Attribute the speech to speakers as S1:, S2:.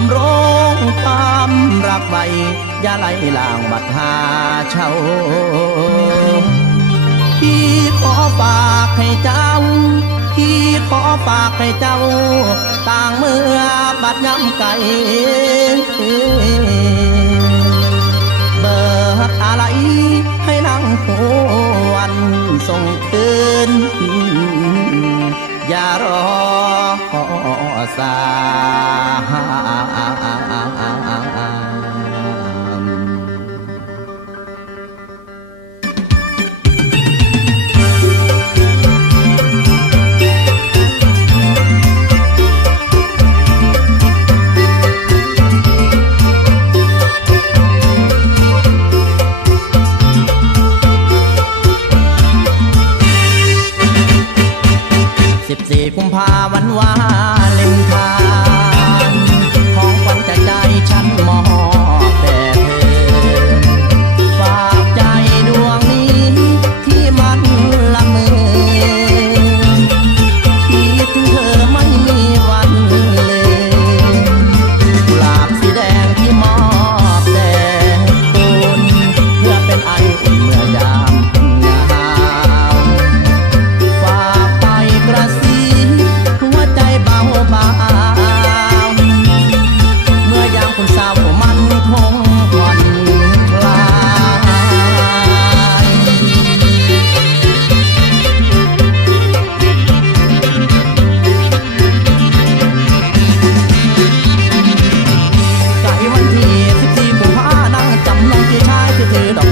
S1: ำร้อย่าไหลล่างบัดหาเช่าพี่ขอฝากให้เจ้า พี่ขอฝากให้เจ้า ต่างเมื่อบัดย้ำไก่เบิดอะไรให้นั่งหวันส่งคืนอย่ารอสาย กุมภาวันวา Lord.